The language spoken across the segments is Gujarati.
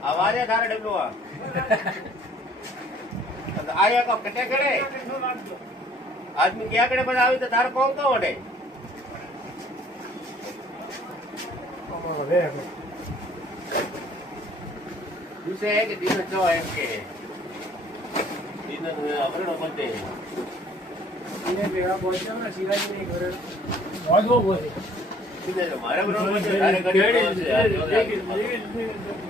आवाज धारा डब्लू आया को कटे करे आदमी क्या करे बस आवी तो धार कौन तो वडे दूसरे है कि दिन जो है के दिन अवरण बनते इन्हें बेड़ा बोलते ना शिवाजी ने घर बहुत हो गए मारे बरोबर છે તારે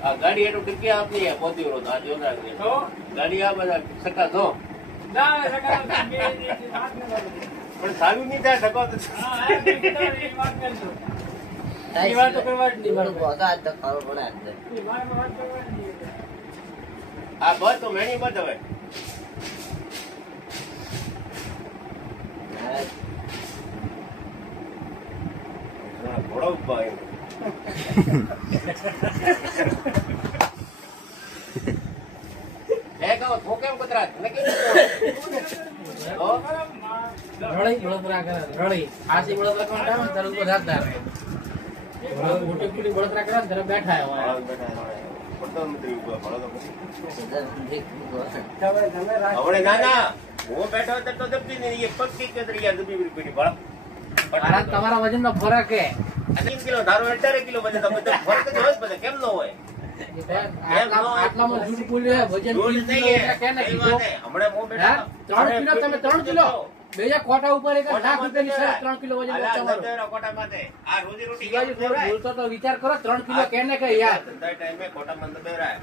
આ ગાડી એનું ટિકી આપની હે પોતી રો આ જો ના તો ગાડી આ બધા સકા દો ના સકા પણ સારું નહીં થાય સકો તો હા વાત કરજો એ વાત તો કરવા જ નહીં મારો બોધા તો ખાવ પડે એ મારે વાત કરવા જ નહીં આ બસ તો મેણી બસ હવે घोड़ा उपाय लेगा ठोके में कुतरा लेकिन तो रड़ी बड़तरा करे रड़ी आसी बड़तरा कोण टाइम तरु को जाता है मोटे कुड़ी बड़तरा करे जरा बैठा है वहां प्रधानमंत्री को बड़ा तो अबे नाना वो बैठा होता तो दबती नहीं ये पक्की के दरिया दबी पीड़ी बड़ा महाराज તમારા વજનનો ફરક હે 3 કિલો ધારો 18 કિલો વજન તો બધો ફરક જ હોય બધે કેમ ન હોય આટલામાં જૂઠ બોલ્યો વજન નહીં હે કેને કીધું હમણે મો બેઠા 3 કિલો તમે 3 કિલો બેજા કોટા ઉપર એક લાખ રૂપિયાની શરત 3 કિલો વજન ઓછા મારો કોટા માથે આ રોજી રોટી શિવાજી થોડું બોલતો તો વિચાર કરો 3 કિલો કેને કે યાર ધંધા ટાઈમે કોટા મંદ બેરાય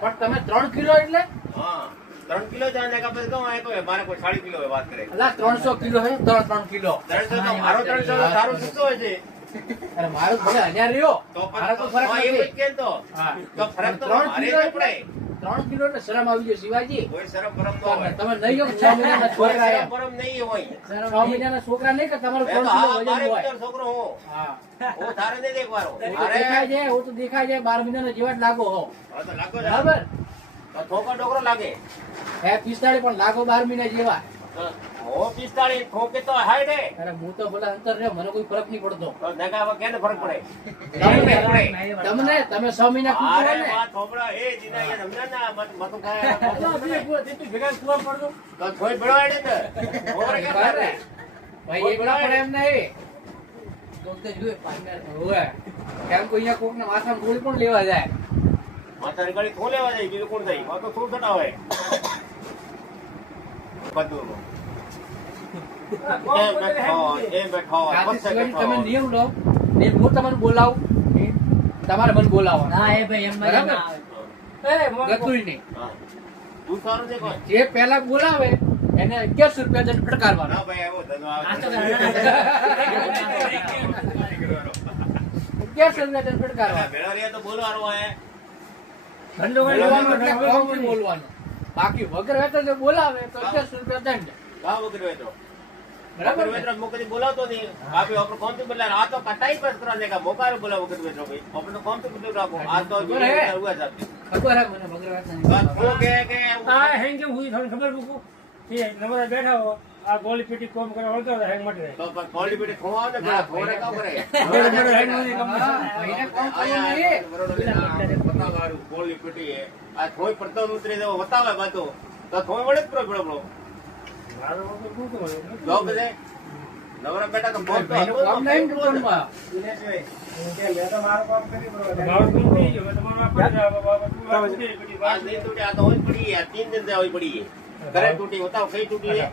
પણ તમે 3 કિલો એટલે हां 3 किलो जाने का बस कहूं है तो मारे को 3.5 किलो बात करे અલા 300 કિલો હે 3 કિલો 300 तो मारो 300 તારું સુતો હોય છે અરે મારું ભલે 1000 રહ્યો મારો તો ફરક નથી એ કેમ તો તો ફરક તો મારે પડે 3 કિલો એટલે શરમ આવી ગયો શિવાજી કોઈ શરમ પરમ ન હોય તમે નહીં જો 6 મહિનાના છોકરા શરમ પરમ નહીં હોય 6 મહિનાના છોકરા નહીં કે તમારો 3 કિલો વજન હોય છોકરો હો હા ઓ તારે નહીં દેખવારો અરે દેખાય છે હું તો દેખાય છે 12 મહિનાના જેવા જ લાગો હો હા તો લાગો બરાબર તો ઠોકો ડોકરો લાગે હે 45 પણ લાગો 12 મહિના જેવા ઓ 45 ઠોકે તો હાય દે અરે હું તો ભલે અંતર રહ્યો મને કોઈ ફરક નહીં પડતો તો નગાવા કેને ફરક પડે તમને તમે 6 મહિના કૂટો અરે ને વાત થોબડા એ જીના એ સમજા ના મત ખાય તું ભેગા કુવા પડતો તો થોઈ ભળવાડે ને ઓરે કે કરે ભાઈ એકલા પડે એમ નહીં તો તે જોએ પાર્ટનર હોય કેમ કોઈ અહીંયા કોકને માથામાં ગોળી પણ લેવા જાય માતારી ગાડી ખોલે લેવા જાય બીજું કોણ થાય તો શું થતા હોય બધું એ બેઠો તમે નિયમ લો ને હું તમને બોલાવું તમારે મને બોલાવો ના એ ભાઈ એમ બરાબર એ ગતુઈ નહીં તું સારું છે કોઈ જે પહેલા બોલાવે એને 1100 રૂપિયા દંડ ફટકારવાનો ના ભાઈ આવો ધન્યવાદ 1100 રૂપિયા દંડ ફટકારવાનો ભેળા રહ્યા તો બોલવાનો હોય બોલવાનું બાકી વગર વેતન જો બોલાવે તો 1100 રૂપિયા દંડ કા વગર વેતરો બરાબર વેતરો મુકતી બોલાવતો નહીં આપે આપણે કોમ થી બોલાવ આ તો કટાઈ પર કરવાને કા મોકારો બોલાવ વગર વેતરો ભાઈ આપણે તો કોમ થી બોલાવ રાખો આ તો હુઆ જાતી ખબર હે મને વગર વેતન બસ ઓ કે આ હેંગ કેમ હુઈ તમને ખબર પૂછું કે નંબર બેઠા હો આ ગોલી પેટી કોમ કરવા વળતો હેંગ માટે તો પણ ગોલી પેટી ખોવા ને પેલા ફોરે કા કરે બતાવાળું ગોલી પેટી હે આ થોઈ પડતો ઉતરી દેવો બતાવે બાતો તો થોઈ વળે જ પડો મારો શું તો જો બધે નવરા બેટા તો બહુ તો કામ નહીં દુકાનમાં મારો કામ કરી બરો મારો કામ કરી જો તમારો આ નહીં તૂટે આ તો હોય પડી આ 3 દિન દે હોય પડી કરે તૂટી બતાવ કઈ તૂટી છે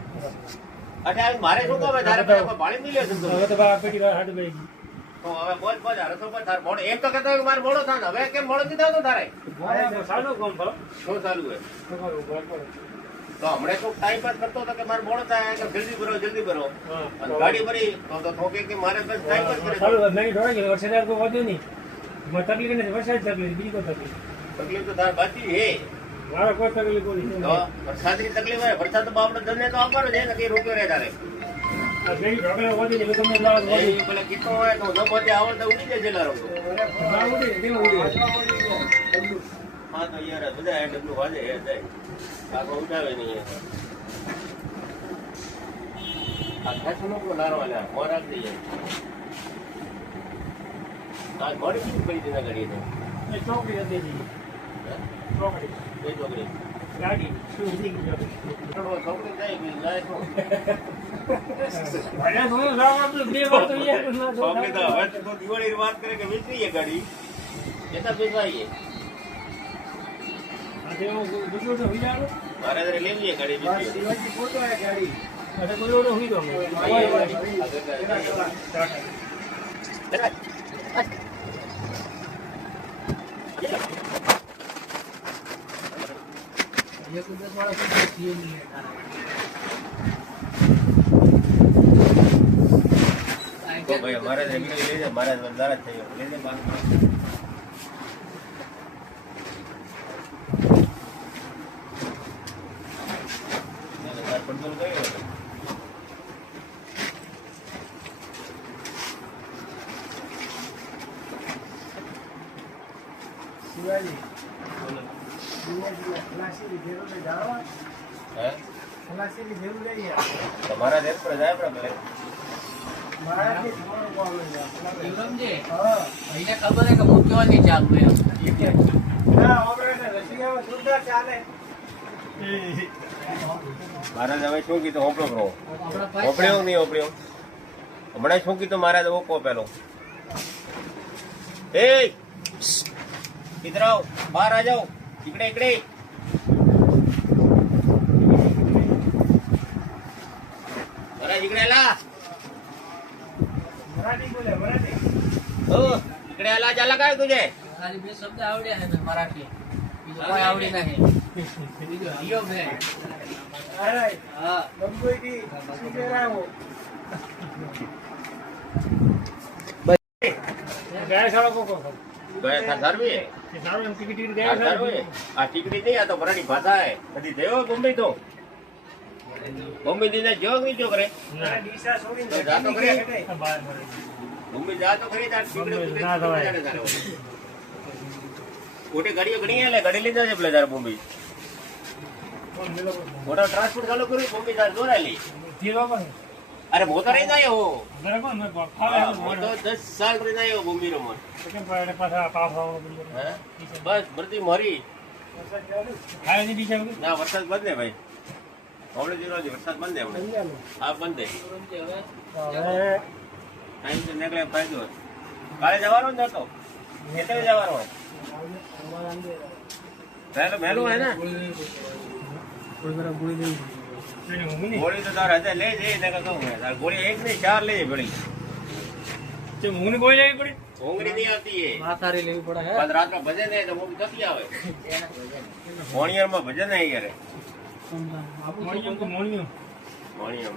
અઠાવી મારે શું કહે તારે પેલા પાણી નહીં લે છે હવે તો બા પેટી વાર હાડ બેગી તો હવે બોલ બોલ રસો પર તાર મોડો એમ તો કહેતો કે મારે મોડો થાય હવે કેમ મોડો નથી થતો તારે સાલો કોમ ભલો શું ચાલુ હે તો હમણે તો ટાઈમ પાસ કરતો હતો કે મારે મોડો થાય કે જલ્દી ભરો અને ગાડી ભરી તો થોકે કે મારે બસ ટાઈમ પાસ કરે સાલો નહીં ઢોળે કે વરસાદ તો વધ્યો નહીં મને તકલીફ નથી વરસાદ તકલીફ બીજી કોઈ તકલીફ તો તાર બાકી હે મારો કોઈ તકલીફ કોઈ તો વરસાદની તકલીફ હોય વરસાદ તો આપણે ધંધે તો આવવાનો છે ને કે રોક્યો રહે તારે નહીં ઢોકળા વધી એટલે તમને લાવ વધી એ પેલા કીધું હોય તો ન પોતે આવડતા ઉડી જાય જેલા રમતો હા તો યાર બધા ડબલું વાજે હે જાય કાકો ઉઠાવે નહીં આ ઘાસનો કો નારવાના મોરાક દઈએ આ મોડી શું કરી દેના ગાડી તો એ ચોકડી હતી જી. ચોકડી એ છોકરી ગાડી શું હતી થોડો છોકરી જાય કે લાય તો ભલે ઘણું સાવ આપણે બે વાર તો યાર ના છોકરી તો હવે તો દિવાળીની વાત કરે કે વેચીએ ગાડી કેટલા પૈસા આવીએ આજે હું બીજું તો વિચારો મારે જરે લેવીએ ગાડી વેચીએ અરે કોઈ ઓલો હુઈ દો ये कुछ थोड़ा कुछ चाहिए नहीं है તો ભાઈ અમારે રેગ્યુલર લઈ જાય મારા બંધાર જ થઈ ગયો લઈ જાય કંટ્રોલ કર્યો હે તમારા દેશ પર જાય આપણે સમજે ભાઈને ખબર હે કે હું ક્યાં નહીં ચાલુ એમ મહારાજ હવે શું કીધું હોપડો કરો આપણા પાસે હોપડ્યો નહીં હોપડ્યો હમણાં શું કીધું મહારાજ ઓકો પેલો એ ઇધર આવો બહાર આ જાઓ ઇકડે ઇકડે મહારાજ ઇકડે લા ઓ ઇકડે આલા જા લગાય તુજે ખાલી બે શબ્દ આવડ્યા હે ને મરાઠી બીજું કોઈ આવડી નહીં બીજું હિયો બે હા ગયા સાળો કોકો ગયા થા ધરવી એ સારું એમ ટિકિટ આ ગયા ધરવી આ ટીકડી નહીં આ તો મરાઠી ભાષા હે કદી થયો બોમ્બે તો બોમ્બે દીને જો નહીં જો કરે તો જાતો કરે બોમ્બે જાતો ખરી તાર ટીકડી ના થવાય. મોટી ગાડીઓ ઘણી એટલે ગાડી લીધા છે પેલા તાર બોમ્બે મોટો ટ્રાન્સપોર્ટ ચાલુ કર્યું બોમ્બે તાર દોરાયેલી અરે મોટો રહી જાય હો મોટો 10 સાલ રહી જાય બોમ્બે નો મોટ બસ ભરતી મોરી ના વરસાદ બંધ ને ભાઈ હમણે જીરો વરસાદ બંધ ને હમણે હા બંધ ટાઈમ તો નીકળે ફાયદો કાલે જવાનો જ નતો ખેતરે જવાનો પહેલો મેલું હે ને ગોળી તો તાર હજાર લઈ જઈ ને કહું તાર ગોળી એક નહીં 4 લઈ ભણી ઊંઘરી નહીં આવતી એ માથારી લેવી પડે હે પણ રાતમાં ભજન ને તો ઊંઘ નથી આવે મોણિયરમાં ભજન નહીં કરે મોણિયમ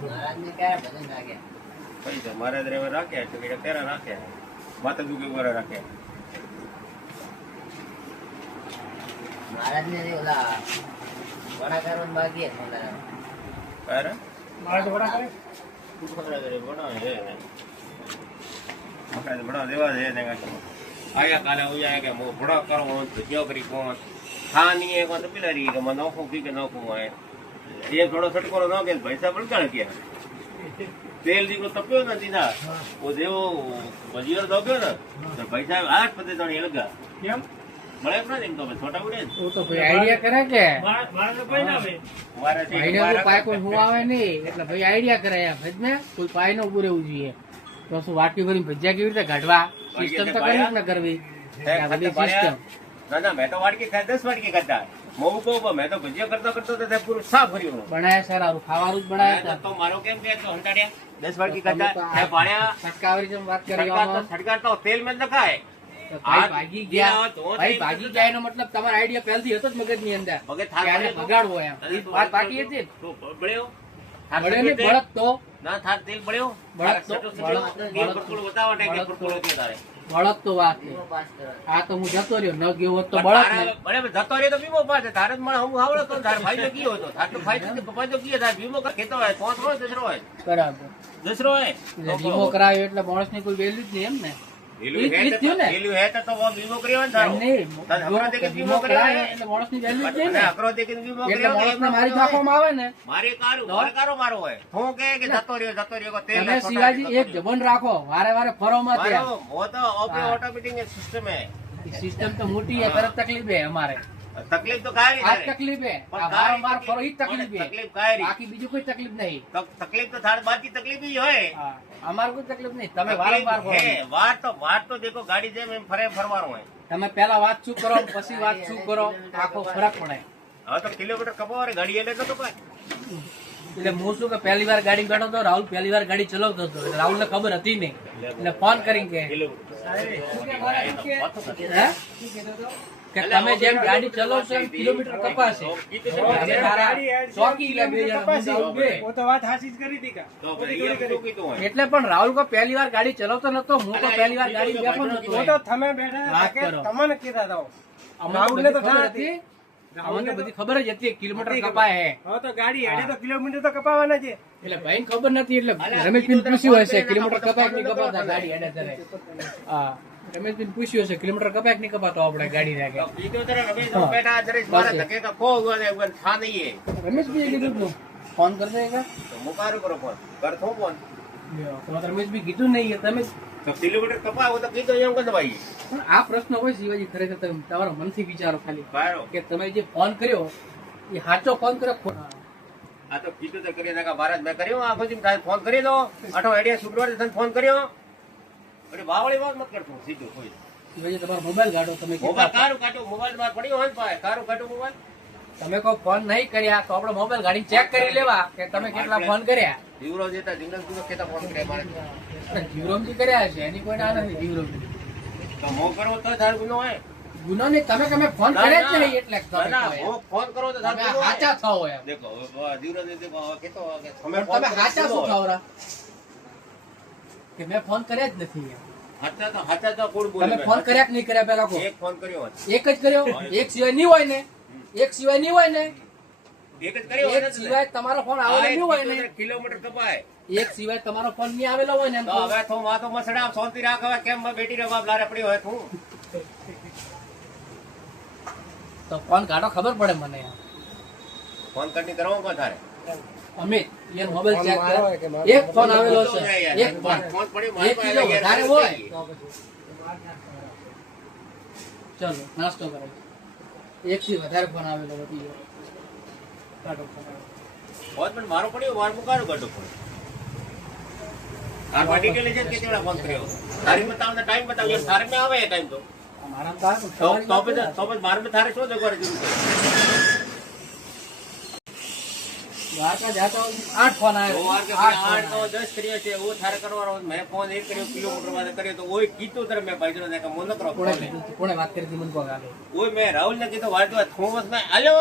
મહારાજને ક્યારે ભજન લાગ્યા પૈસા મારે ડ્રાઈવર રાખ્યા તો કે તેરા રાખ્યા માતા દુખી ઉપર રાખ્યા મહારાજને ઓલા વડા કરવાનું બાકી હે અરે મારે તો વડા કરે છોકરા ઘરે ભણાવે છે ને આપણે તો ભણાવ દેવા છે ને આયા કાલે ઉયા કે હું ભણાવ કરું તો ક્યો કરી કોણ હા નહીં એક વાર તો પેલા રહી કે મને નોખું કી કે નોખું હોય એ થોડો છટકોરો ન કે પૈસા પડકાળ ગયા તેલ દીકરો તપ્યો નથી ના ઓ દેવો ભજીયો દોગ્યો ને તો પૈસા 8 પતે તો લગા કેમ મળે જ નથી એમ તો છોટા ઉડે ઓ તો ભાઈ આઈડિયા કરે કે મારે તો કોઈ ના આવે મારે ભાઈને કોઈ પાય કોઈ હું આવે નહીં એટલે ભાઈ આઈડિયા કરે એમ ભજને કોઈ પાય નો ઉભું રહેવું જોઈએ તો શું વાટકી ભરીને ભજીયા કેવી રીતે કાઢવા સિસ્ટમ તો કરવી જ ને કરવી આ બધી સિસ્ટમ ના ના મેં તો વાટકી ખાય 10 વાટકી કરતા હું કહું મેં તો ભજીયા કરતો કરતો તો પૂરું સાફ કર્યું બનાયા સારું ખાવાનું જ બનાયા તો મારો કેમ કે હંટાડ્યા 10 વાટકી કરતા પાણ્યા છટકાવરી જેમ વાત કરી છટકારતો તેલ મેં નખાય ભાઈ ભાગી ગયા ભાઈ ભાગી ગયા એનો મતલબ તમારો આઈડિયા પહેલથી હતો જ મગજની અંદર મગજ કે આને ભગાડવો એમ એ વાત બાકી હતી તો બળ્યો બળે ને બળદ તો ના થાર તેલ બળ્યો બળદ તો બતાવો ને કે બળદ કે તારે બળદ તો વાત છે આ તો હું જતો રહ્યો ન ગયો હોત તો બળદ ને બળે જતો રહ્યો તો બીમો પાછે તારે જ મને હું આવડો તો તાર ભાઈ તો ગયો હતો તાર તો ભાઈ તો પપ્પા તો ગયો તાર બીમો કા ખેતો હોય કોણ હોય દસરો હોય બરાબર દસરો હોય વીમો કરાવ્યો એટલે માણસ ની કોઈ વેલ્યુ જ નહીં એમ ને ઢીલું ઈ જ થયું ને. ઢીલું હે તો બહુ વીમો કર્યો ને તારો. નહીં, તારે અકરો દેખીને વીમો વીમો કર્યો કરાય ને. એટલે માણસની value જ નહીં અને ને. અકરો દેખીને વીમો એટલે કર્યો ને માણસને એમનો મારી હોય. નાખવામાં આવે ને. મારે કારું મારે કારો મારો હોય હું કે જતો રહ્યો કો તેલ તમે શિવાજી એક જબન રાખો, વારે વારે ફરો મત યાર. મારો वो तो ऑटोमेटिक सिस्टम है સિસ્ટમ તો મોટી है, તરત તકલીફ है અમારે. तकलीफ तो काहे આ नहीं તકલીફ है, પણ આ કાંઈ વારંવાર તકલીફ- ફરો ઈ જ તકલીફ है. તકલીફ કાંઈ નહીં. બાકી બીજું કોઈ તકલીફ નહીં. तकलीफ तो थार बात की तकलीफ ही है હા, અમારે કોઈ તકલીફ નહીં. તમે तकलीफ વારંવાર ફરો. है वार तो देखो गाड़ी जेम एम फरे फरवानो है તમે પેલા વાત શું કરો પછી વાત શું કરો, આખો ફરક પડે. હવે તો કિલોમીટર કપાવો રે ગાડી એટલે તો કોઈ એટલે હું શું કે પહેલી વાર ગાડી બેઠો હતો, રાહુલ પહેલી વાર ગાડી ચલાવતો હતો, એટલે રાહુલને ખબર હતી નહીં. એટલે ફોન કરીને કે હે? કે તમે જેમ ગાડી ચલાવશો એમ કિલોમીટર કપાશે. અમે તારા ચોકી ગયા બે જણા, હું જાઉં બે. वो तो बात हासिल करी थी का તો પછી એ શું કીધું હોય એટલે પણ રાહુલ કો પહેલી વાર ગાડી ચલાવતો નતો, હું તો પહેલી વાર ગાડી બેઠો वो નતો. तो थमे बैठा વાત था કરો. तमन कीधा था અમને રાહુલને તો બધી ખબર ખબર હતી. અમને તો બધી ખબર જ હતી કિલોમીટર કપાય હે. હવે તો ગાડી હેડે તો કિલોમીટર તો કપાવાના છે એટલે ભાઈ ખબર નથી, એટલે રમેશભાઈ પૂછ્યું હશે કિલોમીટર કપાય કે નહીં કપાતા ગાડી હેડે ત્યારે. હા, રમેશભાઈ પૂછ્યું હશે કિલોમીટર કપાય કે નહીં કપાતો આપણે ગાડી રાખે. તો કીધું તને રમેશ હું બેઠા જરીક મારા ધકે કા ખો હુआ ને ઉગન થા નહીં है રમેશભાઈએ કીધું તું ફોન કરી દેગા. તો મુકારું કરો ફોન કર થો ફોન તો રમેશભાઈ કીધું નહીં તમે. તો કિલોમીટર કપાવો તો કીધું એમ કે ભાઈ પણ આ પ્રશ્ન હોય શિવાજી, ખરેખર તમે તમારા મનથી વિચારો ખાલી બારો કે તમે જે ફોન કર્યો એ સાચો ફોન કર્યો. આ તો કીધું તો કરી નાખા ભારત મેં કર્યો આખો દી તારે ફોન કરી દો આઠો આઈડિયા શુક્રવારે તને ફોન કર્યો અરે બાવળી વાત મત કરતો સીધું કોઈ શિવાજી તમારો મોબાઈલ કાઢો. તમે મોબાઈલ કેટલા- કારું કાઢો મોબાઈલ માં પડ્યો હોય ને પાસે કારું કાઢો મોબાઈલ તમે કોઈ ફોન નહીં કર્યા તો આપણે મોબાઈલ ગાડી ચેક કરી લેવા કે તમે કેટલા ફોન કર્યા. જીવરો જેતા જીવન તું કેતા ફોન કરે મારે જીવરોમજી કર્યા છે, એની કોઈ ના નથી. જીવરોમજી તો મો કરો તો તાર ગુનો હોય ગુનો નહીં, તમે ફોન કર્યા જ નહીં એટલે તમે ના કહો એમ. મો ફોન કરો તો તાર તમે ગુનો હોય સાચા થાઓ એમ. દેખો જીવરો જે દેખો કેતો કે પણ તમે સાચા શું થાવરા કે મેં ફોન કર્યા જ નથી એમ. હાચા તો કોણ બોલે તમે ફોન કર્યા કે નહીં કર્યા પેલા કહો. એક ફોન કર્યો હોય. એક જ કર્યો, એક સિવાય નહીં હોય ને, એક સિવાય નહીં હોય ને, એક જ કર્યો હોય એક ને સિવાય તમારો ફોન આવેલો નહીં હોય ને, કિલોમીટર કપાય એક સિવાય તમારો ફોન નહીં આવેલો હોય ને એમ તો કહો. હવે તું વાતો મસડા શાંતિ રાખ હવે કેમ બેટી રે બાપ લારે પડ્યો હોય તું તો ફોન કાઢો ખબર પડે મને. ફોન કરની કરવો કો તારે અમિત એ મોબાઈલ ચેક કર. એક ફોન આવેલો છે, એક ફોન. ફોન પડ્યો એક મારી કિલો પાસે વધારે યાર. હોય ચલો નાસ્તો કરો. એક થી વધારે ફોન આવેલો વધી ગયો. કાઢો ફોન. ફોન પણ મારો પડ્યો માર મુકારો કાઢો ફોન આ પાટી કે લેજે કેટલા ફોન કર્યો તારી બતાવને ટાઈમ બતાવ યાર તારે મે આવે એ ટાઈમ તો મારા તો આવે, તો તમારી તો પછી મારે તારે શું દેખવા જરૂર છે દ્વારકા જાતા હોય 8 ફોન તો આવ્યો. વાર કે 8 તો 10 કર્યો છે ઓ થારે કરવાનો મેં ફોન એક કર્યો કિલોમીટર માં કર્યો તો ઓય કીધું તરે મેં ભાઈ જોને કે મોન કરો કોણે ફોન કીધું? કોણે વાત કરી હતી મને કહો કાલે. ઓય મેં રાહુલ ને કીધું વાત વાત થોમસ મેં આલ્યો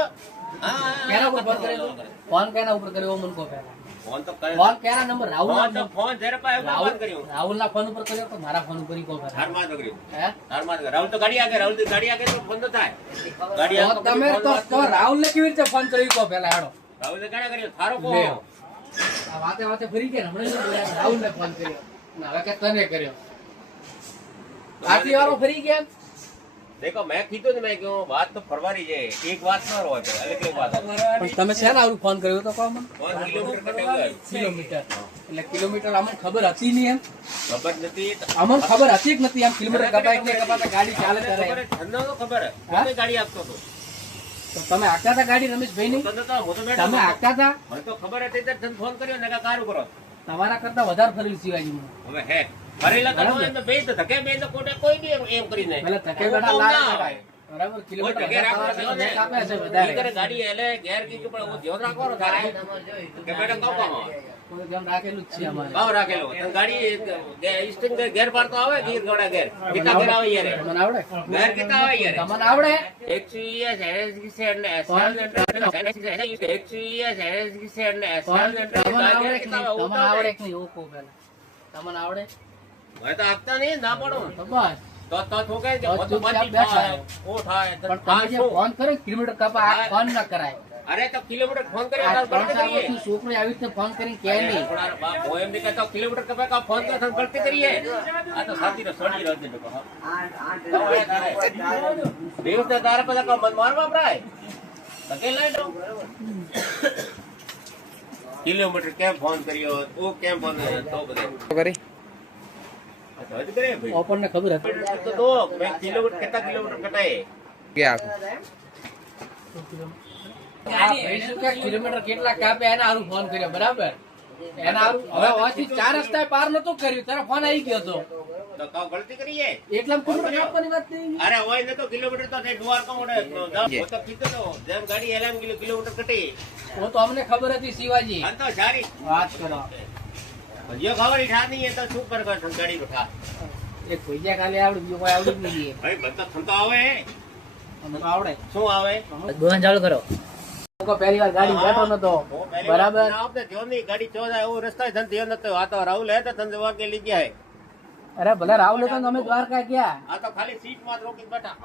કેના ઉપર ફોન કરેલો? ફોન કેના ઉપર કર્યો મને કહો પહેલા. ફોન તો કરે ફોન કેના નંબર? રાહુલ ફોન તો ફોન જરે પાય વાત કર્યો રાહુલ ના ફોન ઉપર કર્યો કે મારા ફોન ઉપર ઈ કહો પહેલા. હાર માં તો કર્યો હે? હાર માં તો રાહુલ તો ગાડી આગે રાહુલ તો ગાડી આગે તો ફોન તો થાય ગાડી આગે તો તમે તો રાહુલ ને કેવી રીતે ફોન કર્યો ઈ કહો પહેલા હેડો. રાહુલ ને ગાડી કર્યો થારો કો લે. આ વાતે વાતે ફરી ગયા ને, હમણાં જ બોલ્યા રાહુલ ને ફોન કર્યો ને હવે કે તને કર્યો. આટલી વારો ફરી ગયા. देखो मैं કીધું ને મેં કે વાત તો ફરવાની છે એક વાત ન હોય તો અલગ એક વાત પણ તમે શેના આવું ફોન કર્યો તો કહો મને. 1 કિલોમીટર કટેલું કિલોમીટર એટલે કિલોમીટર અમને ખબર હતી નહીં એમ. ખબર નથી અમને ખબર હતી જ નથી એમ કિલોમીટર કપાય કે નહીં કપાતા ગાડી ચાલે ખબર ત્યારે. ઠંડો તો ખબર હે હા? મને ગાડી આપતો તો તો તમે આકતા હતા ગાડી રમેશભાઈ ની? તને તો હું તો બેઠો તમે હતો. આકતા હતા? મને તો ખબર હતી તો તને ફોન કર્યો ને કે કારું કરો તમારા કરતા વધારે ફરેલું શિવાજી હવે હે ફરેલા તો બરાબર. એમ બે તો ધકે બે તો કોટે કોઈ બી એમ કરીને પેલા ધકે એવું બેઠા કામ લાલ ના કરાય. આવે. બરાબર કોઈ કિલોમીટર ધકે રાખવાનો છે ને. કાપે છે ઈ વધારે. કરે ગાડી એટલે ગેર કીધું પણ હું ધ્યાન રાખવાનો તારે કે મેડમ કામ કામ આવે કોઈ ધ્યાન રાખેલું જ છે અમારે. ભાવ રાખેલો તને ગાડી સ્ટિંગ ગેર પાડતો આવે ગીર ગોડા ગેર કેટલા ગેર આવે યાર તમને આવડે? ગેર કેટલા આવે યાર તમને આવડે? તમને આવડે કે નહીં? તમને આવડે કે નહીં? એવું કહું પહેલા. તમને આવડે? ના પડો તો બસ. તો ઠોકે તો ચૂપચાપ બેઠા રહો. ઓ થાય પણ તમે જે ફોન કર્યો ને કિલોમીટર કપા આ ફોન ના કરાય. અરે તો કિલોમીટર ફોન કરે આ તો 3-4 ગણતરી કરીએ. વર્ષની છોકરી આવી રીતે ફોન કરીને કહે નહીં. થોડા બાપ હોય એમ નહીં કહેતો કિલોમીટર કપે કા ફોન કરે તો ગણતરી કરીએ. આ તો સાચી સડી રહ્યો છે લોકો. દિવસ તારે બધા કા મન મારવા પડાય તકે લઈ દો. કિલોમીટર કેમ ફોન કર્યો ઓ કેમ ફોન કર્યો તો બધે હદ કરે ભાઈ. આપણને ખબર હતી. તો દો મેં કિલોમીટર કેટલા કિલોમીટર કટાય આ 20 કિલોમીટર કેટલા કાપે એના હારું ફોન કર્યો બરાબર. એના હારું હવે વાંચી 4 રસ્તા પાર નતો કર્યું તારો ફોન આવી ગયો હતો તો કાં ગણતરી કરીએ. એટલા કિલોમીટર કાપવાની વાત નહીં. અરે હોય ને તો કિલોમીટર તો તે ડુઆર કોણ તો કીધું તો જેમ ગાડી એલામ કિલોમીટર કટી તો અમને ખબર હતી શિવાજી. આ તો સારી વાત કરો ભજીયો ખાવાની ઠા નહીં તો શું કર ગાડી બેઠા એક ભૈયા ખાલી આવડે બીજો કોઈ આવડે જ નહીં. ભાઈ બધા થતો આવે અમને તો આવડે. શું આવે બોલવાનું ચાલુ કરો. પહેલી વાર ગાડી બેઠો નતો બરાબર. આપણે ધ્યાન નહીં ગાડી ચોદા એવું રસ્તા ધન ધ્યાન નતો આ તો રાહુલ હે તો તને વાગે લઈ ગયા હે. અરે ભલે રાહુલ હતો ને અમે દ્વારકા ગયા. આ તો ખાલી સીટ માં રોકી બેઠા